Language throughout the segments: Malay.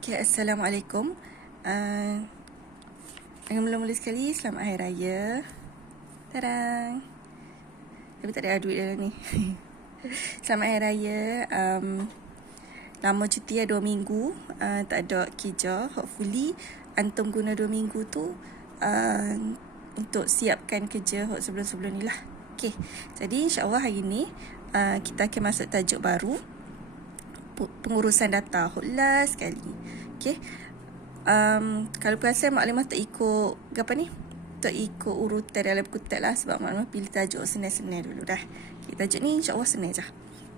Okay, Assalamualaikum. Yang mula-mula sekali, selamat Hari Raya. Tadang. Tapi tak ada duit dalam ni. Selamat Hari Raya. Lama cuti 2 minggu. Tak ada kerja. Hopefully, antum guna 2 minggu tu untuk siapkan kerja sebelum-sebelum ni lah. Okay, jadi insyaAllah hari ni kita akan masuk tajuk baru. Pengurusan data. Last sekali. Okay. Kalau perasan maklumat tak ikut tak ikut urutan dalam buku teks lah, sebab maklumat pilih tajuk senang-senang dulu dah. Okay, tajuk ni insyaAllah senang je.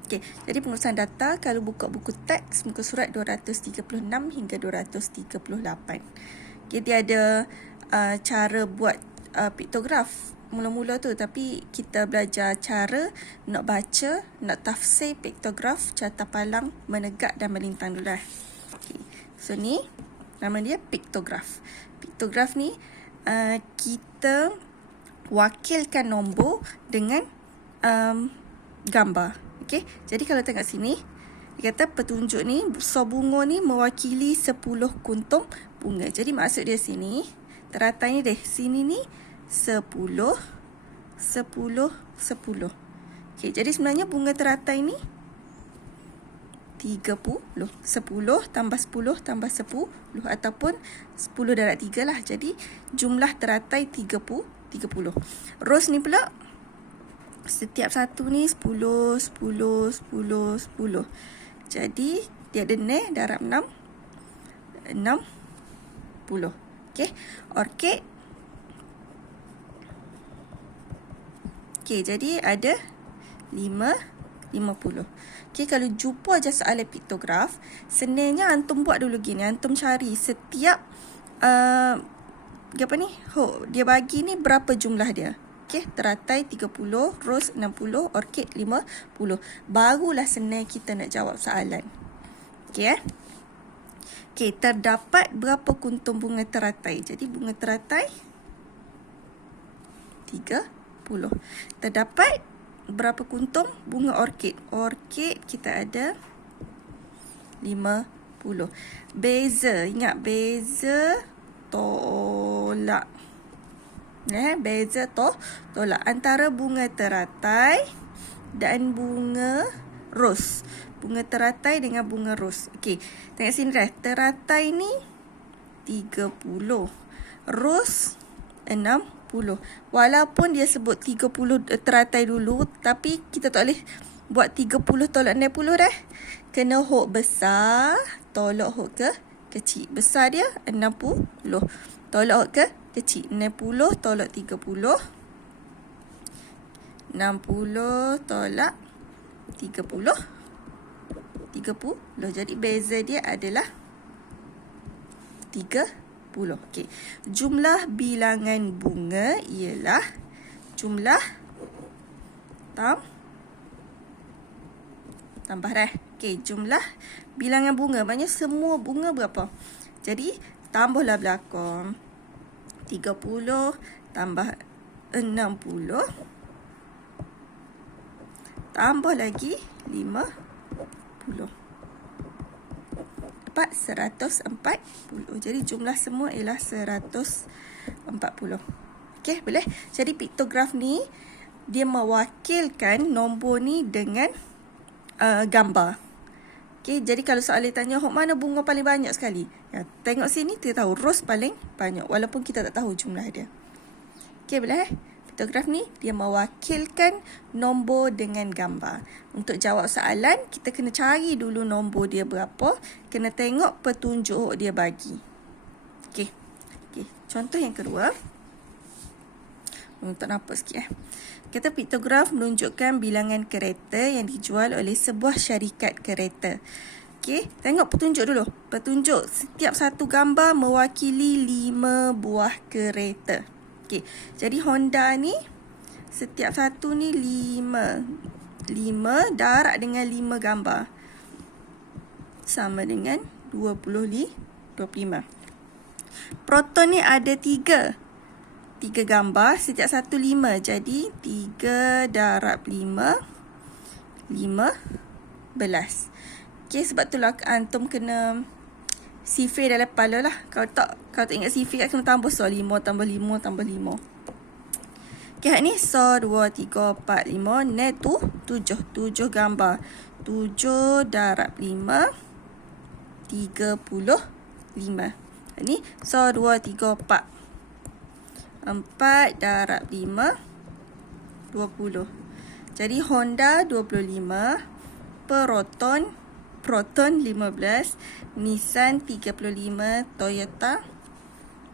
Okay, jadi pengurusan data, kalau buka buku teks muka surat 236 hingga 238. Okay, dia ada cara buat piktograf mula-mula tu, tapi kita belajar cara nak baca, nak tafsir piktograf, carta palang, menegak dan melintang dulu lah. Okay. So ni nama dia piktograf. Piktograf ni kita wakilkan nombor dengan gambar. Okay. Jadi kalau tengok sini, dia kata petunjuk ni, so bunga ni mewakili 10 kuntung bunga. Jadi maksud dia sini, teratai ni deh, sini ni 10, 10, 10. Okay, jadi sebenarnya bunga teratai ni 30. 10 tambah 10 tambah 10 ataupun 10 darab 3 lah. Jadi jumlah teratai 30. Rows ni pula setiap satu ni 10, 10, 10, 10. Jadi dia ada ne darab 6, 60. Okay, orchid. Okay, jadi ada 50. Okay, kalau jumpa je soalan piktograf, senangnya antum buat dulu gini. Antum cari setiap dia bagi ni berapa jumlah dia. Okay, teratai 30, rows 60, orchid 50. Barulah senang kita nak jawab soalan. Okay, Okay, terdapat berapa kuntung bunga teratai. Jadi bunga teratai 30. Terdapat berapa kuntung bunga orkid. Orkid kita ada 50. Beza, ingat beza tolak. Beza tolak antara bunga teratai dan bunga ros. Bunga teratai dengan bunga ros. Okey, tengok sini dah. Teratai ni 30. Ros 60. Walaupun dia sebut 30 teratai dulu, tapi kita tak boleh buat 30 tolak 60 dah. Kena hok besar tolak hok ke kecil. Besar dia 60. Tolak hok ke kecil. 60 tolak 30. 60 tolak 30. 30. Jadi beza dia adalah 30. Okey. Jumlah bilangan bunga ialah jumlah tambah dah. Okey, jumlah bilangan bunga, maknanya semua bunga berapa. Jadi tambahlah belakang. 30 tambah 60 tambah lagi 50. Dapat 140. Jadi jumlah semua ialah 140. Okey, boleh? Jadi piktograf ni dia mewakilkan nombor ni dengan gambar. Okey, jadi kalau soalan tanya mana bunga paling banyak sekali, ya, tengok sini kita tahu ros paling banyak walaupun kita tak tahu jumlah dia. Okey, boleh? Piktograf ni dia mewakilkan nombor dengan gambar. Untuk jawab soalan, kita kena cari dulu nombor dia berapa, kena tengok petunjuk dia bagi. Okey. Contoh yang kedua. Tak nampak sikit. Kata piktograf menunjukkan bilangan kereta yang dijual oleh sebuah syarikat kereta. Okey, tengok petunjuk dulu. Petunjuk setiap satu gambar mewakili 5 buah kereta. Okay. Jadi Honda ni setiap satu ni 5 darab dengan 5 gambar sama dengan 25. Proton ni ada 3 gambar, setiap satu 5. Jadi 3 darab 5 15. Okay, sebab itulah antum kena sifir dalam kepala lah. Kalau tak ingat sifir, kat kena tambah 5 tambah 5 tambah 5. Okay, ni 2, 3, 4, 5. Ni tu 7. 7 gambar. 7 darab 5. 35. Ni 2, 3, 4. 4 darab 5. 20. Jadi Honda 25. Proton 15. Nissan 35. Toyota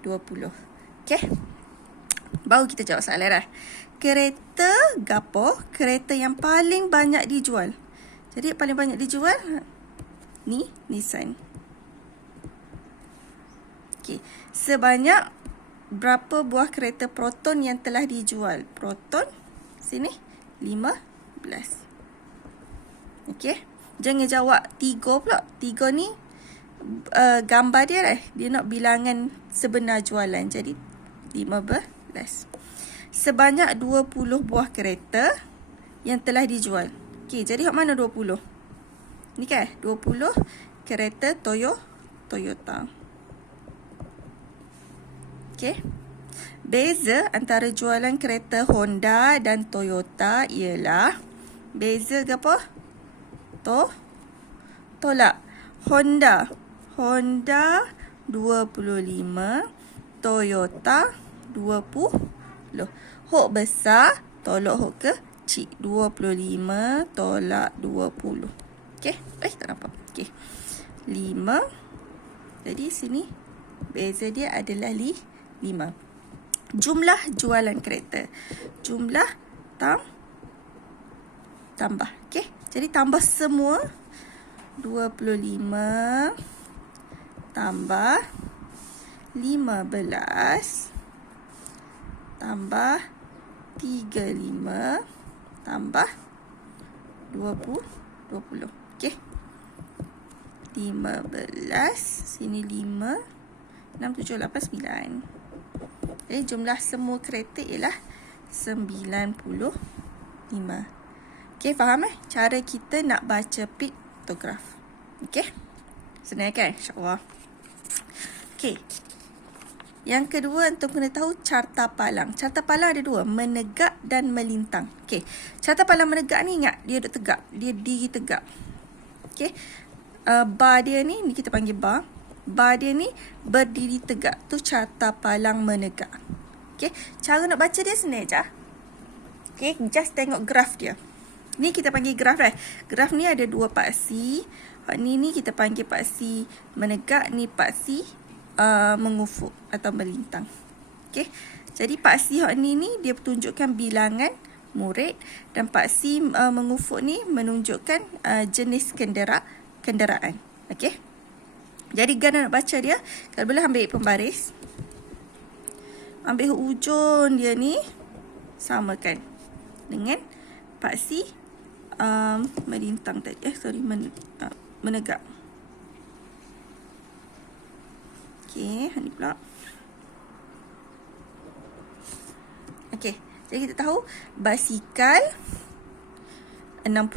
20. Okay. Baru kita jawab soalan dah. Kereta gapo? Kereta yang paling banyak dijual. Jadi paling banyak dijual ni Nissan. Okay. Sebanyak berapa buah kereta Proton yang telah dijual? Proton sini 15. Okay. Jangan jawab 3 pula. 3 ni gambar dia dah. Dia nak bilangan sebenar jualan. Jadi 15. Sebanyak 20 buah kereta yang telah dijual. Okey, jadi hak mana 20? Ni kan 20 kereta Toyota. Okey. Beza antara jualan kereta Honda dan Toyota ialah beza ke apa? Tolak. Honda 25, Toyota 20. Hok besar tolak hok kecil. 25 tolak 20. Okey, tak nampak. Okey. 5. Jadi sini beza dia adalah 5. Jumlah jualan kereta. Jumlah tambah. Okey. Jadi tambah semua 25 tambah 15 tambah 35 tambah 20. Okey. 15 sini 5 6 7 8 9. Jadi jumlah semua kereta ialah 95. Okey, faham cara kita nak baca piktograf. Okey. Senang kan? InsyaAllah. Okey. Yang kedua, untuk kena tahu carta palang. Carta palang ada 2, menegak dan melintang. Okey. Carta palang menegak ni ingat, dia duduk tegak. Dia diri tegak. Okey. Bar dia ni kita panggil bar. Bar dia ni berdiri tegak. Tu carta palang menegak. Okey. Cara nak baca dia senang je. Okey, just tengok graf dia. Ni kita panggil graf dah. Graf ni ada 2 paksi. Ni kita panggil paksi menegak. Ni paksi mengufuk atau melintang. Okey. Jadi paksi ni dia tunjukkan bilangan murid. Dan paksi mengufuk ni menunjukkan jenis kenderaan. Okey. Jadi gana nak baca dia, kalau boleh ambil pembaris. Ambil hujung dia ni, samakan dengan paksi melintang tadi. Menegak. Okey, ni pula. Okey, jadi kita tahu basikal 60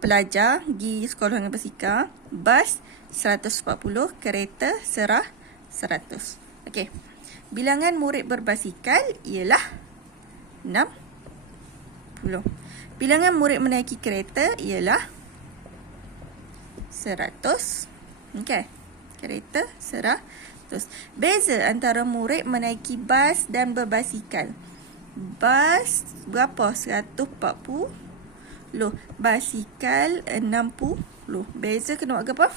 pelajar pergi sekolah dengan basikal. Bas 140, kereta serah 100. Okey. Bilangan murid berbasikal ialah 60. Bilangan murid menaiki kereta ialah 100. Okey. Kereta 100. Beza antara murid menaiki bas dan berbasikal. Bas berapa? 140. Basikal 60. Beza kena buat apa?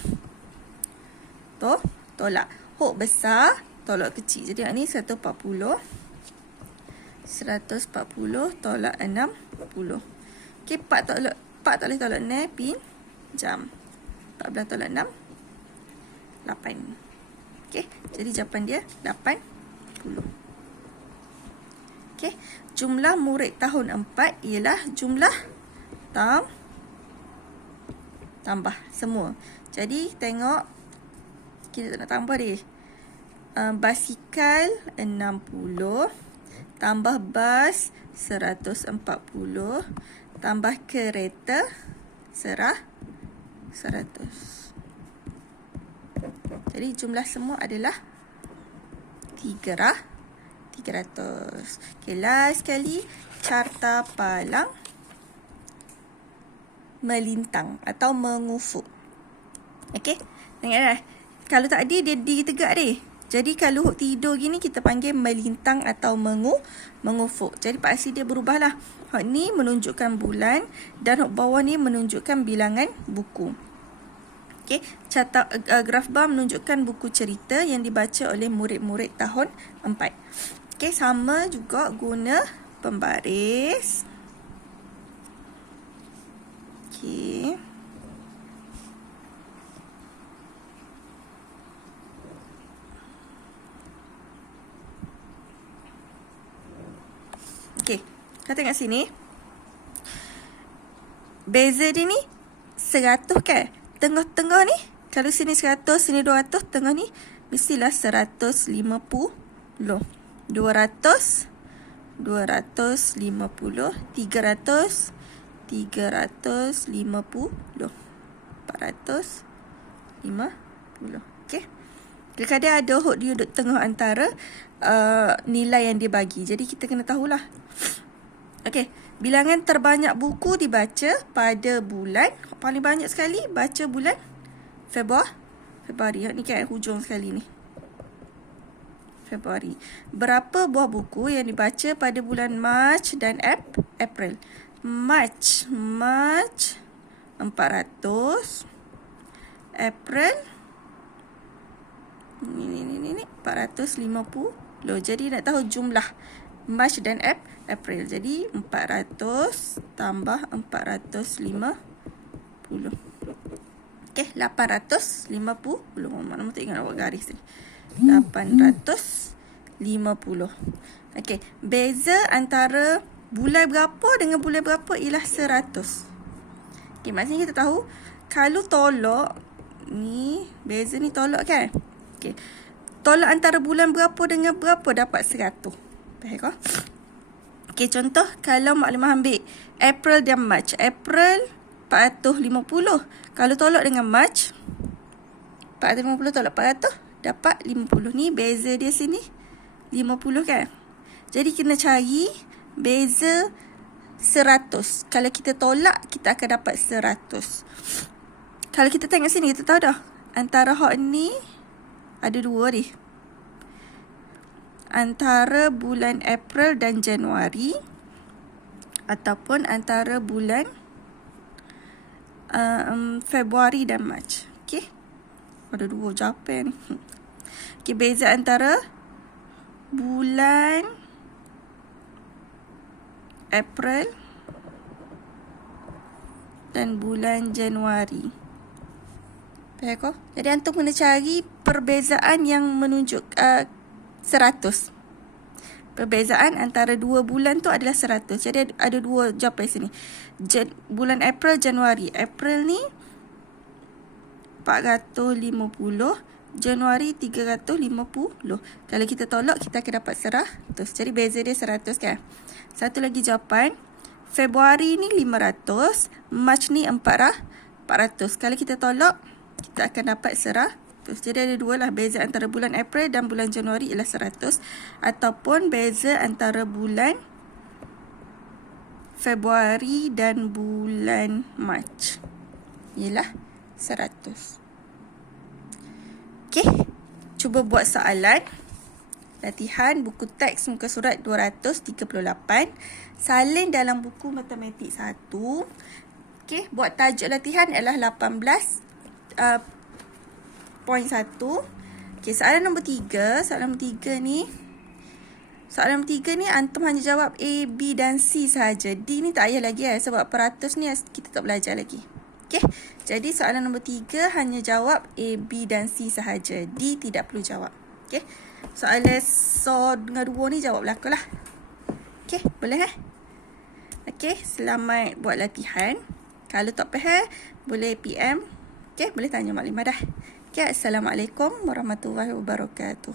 Tolak. Hok besar tolak kecil. Jadi ni 140. 140 tolak 60. Okey, 4 tak boleh tolak 9 pin jam. 14 tolak 6 8. Okey, jadi jawapan dia 80. Okey, jumlah murid tahun 4 ialah jumlah tambah semua. Jadi tengok, kita tak nak tambah dia. Basikal 60 tambah bas 140 tambah kereta serah 100. Jadi jumlah semua adalah 300. Okay, last sekali. Carta palang melintang atau mengufuk. Okay, tengok dah. Kalau tadi dia tegak deh. Jadi kalau hok tidur gini kita panggil melintang atau mengufuk. Jadi paksi dia berubah lah. Hok ni menunjukkan bulan dan hok bawah ni menunjukkan bilangan buku. Okay, graf bar menunjukkan buku cerita yang dibaca oleh murid-murid tahun 4. Okay, sama juga guna pembaris. Okay. Okay, kita tengok sini. Beza dia ni 100 kan? Tengah-tengah ni, kalau sini 100, sini 200, tengah ni mestilah 150. 200, 250, 300, 350, 450. Okay. Kadang-kadang ada hok dia duduk tengah antara nilai yang dia bagi. Jadi kita kena tahulah. Okay. Bilangan terbanyak buku dibaca pada bulan. Paling banyak sekali baca bulan Februari. Ni kan hujung sekali ni. Februari. Berapa buah buku yang dibaca pada bulan Mac dan April? Mac 400. April ni 450. Jadi nak tahu jumlah Mac dan April. Jadi 400 tambah 450. Okay, 850. Mana tak ingat nak buat garis ni. 850. Okay, beza antara bulan berapa dengan bulan berapa ialah 100. Okay, maksudnya kita tahu kalau tolak ni, beza ni tolak kan? Okay, tolak antara bulan berapa dengan berapa dapat 100. Faham kau? Okay, contoh kalau maklumat ambil April dan Mac. April 450. Kalau tolak dengan Mac, 450 tolak 400, dapat 50. Ni beza dia sini 50 kan? Jadi kena cari beza 100. Kalau kita tolak, kita akan dapat 100. Kalau kita tengok sini, kita tahu dah. Antara hak ni ada dua ni. Antara bulan April dan Januari ataupun antara bulan Februari dan Mac. Okey. Ada dua jawapan ni. Okey, beza antara bulan April dan bulan Januari. Faham kau? Jadi antum kena cari perbezaan yang menunjuk 100. Perbezaan antara dua bulan tu adalah 100. Jadi ada dua jawapan sini. Bulan April, Januari. April ni 450. Januari 350. Kalau kita tolak, kita akan dapat 100. Jadi beza dia 100 kan? Satu lagi jawapan. Februari ni 500. Mac ni 400. Kalau kita tolak, kita akan dapat 100. Jadi ada dua lah. Beza antara bulan April dan bulan Januari ialah 100. Ataupun beza antara bulan Februari dan bulan Mac ialah 100. Okey. Cuba buat soalan. Latihan buku teks muka surat 238. Salin dalam buku matematik 1. Okey. Buat tajuk latihan ialah 18.1. Okey, soalan nombor 3. Soalan nombor 3 ni antum hanya jawab A, B dan C sahaja. D ni tak payah lagi sebab peratus ni kita tak belajar lagi. Okey. Jadi soalan nombor 3 hanya jawab A, B dan C sahaja. D tidak perlu jawab. Okey. Soalan dengan 2 ni jawab belakang lah. Okey, boleh Okey, selamat buat latihan. Kalau tak faham, boleh PM. Okey, boleh tanya maklimah dah. Okay, Assalamualaikum warahmatullahi wabarakatuh.